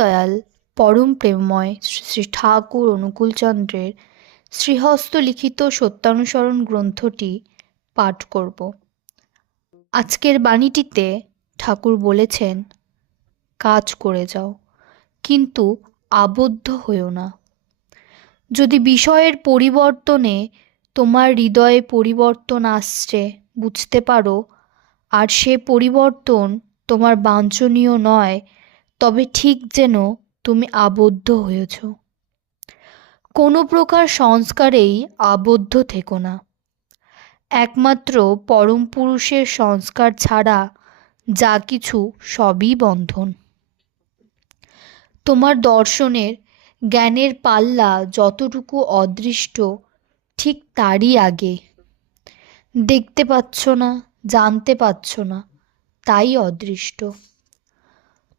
দয়াল পরম প্রেমময় শ্রী শ্রী ঠাকুর অনুকূলচন্দ্রের শ্রীহস্ত লিখিত সত্যানুসরণ গ্রন্থটি পাঠ করব। আজকের বাণীটিতে ঠাকুর বলেছেন, কাজ করে যাও, কিন্তু আবদ্ধ হইও না। যদি বিষয়ের পরিবর্তনে তোমার হৃদয়ে পরিবর্তন আসছে বুঝতে পারো, আর সে পরিবর্তন তোমার বাঞ্ছনীয় নয়, তবে ঠিক যেন তুমি আবদ্ধ হয়েছ। কোনো প্রকার সংস্কারেই আবদ্ধ থেকো না। একমাত্র পরম পুরুষের সংস্কার ছাড়া যা কিছু সবই বন্ধন। তোমার দর্শনের জ্ঞানের পাল্লা যতটুকু অদৃষ্ট, ঠিক তারই আগে। দেখতে পাচ্ছ না, জানতে পাচ্ছ না, তাই অদৃষ্ট।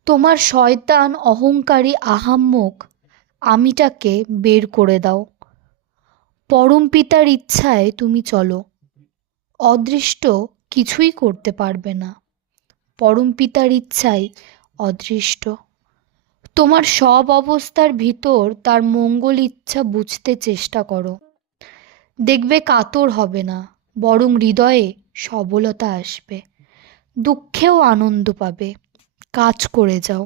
তোমার শয়তান অহংকারী আহাম্মক আমিটাকে বের করে দাও। পরম পিতার ইচ্ছায় তুমি চলো। অদৃষ্ট কিছুই করতে পারবে না। পরম পিতার ইচ্ছাই অদৃষ্ট। তোমার সব অবস্থার ভিতর তার মঙ্গল ইচ্ছা বুঝতে চেষ্টা করো। দেখবে কাতর হবে না, বরং হৃদয়ে সবলতা আসবে, দুঃখেও আনন্দ পাবে। কাজ করে যাও।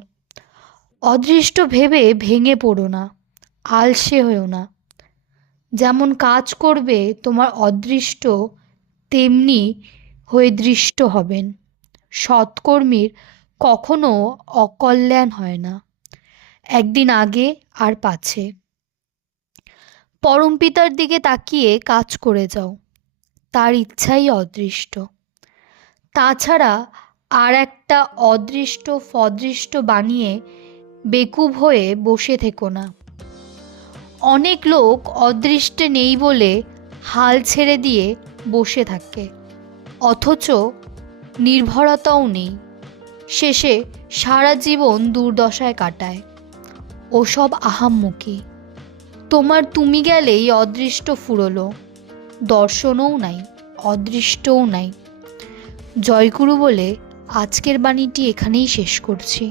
অদৃষ্ট ভেবে ভেঙে পড়ো না, আলসে হয়েও না। যেমন কাজ করবে তোমার অদৃষ্ট, তেমনি হয়ে দৃষ্ট হবেন। সৎকর্মীর কখনো অকল্যাণ হয় না, একদিন আগে আর পাছে। পরম পিতার দিকে তাকিয়ে কাজ করে যাও, তার ইচ্ছাই অদৃষ্ট। তাছাড়া আর একটা অদৃষ্ট ফদৃষ্ট বানিয়ে বেকুব হয়ে বসে থেকো না। অনেক লোক অদৃষ্টে নেই বলে হাল ছেড়ে দিয়ে বসে থাকে, অথচ নির্ভরতাও নেই। শেষে সারা জীবন দুর্দশায় কাটায়। ওসব আহাম্মকি। তোমার তুমি গেলেই অদৃষ্ট ফুরলো, দর্শনও নাই, অদৃষ্টও নাই। জয়গুরু বলে আজকের বাণীটি এখানেই শেষ করছি।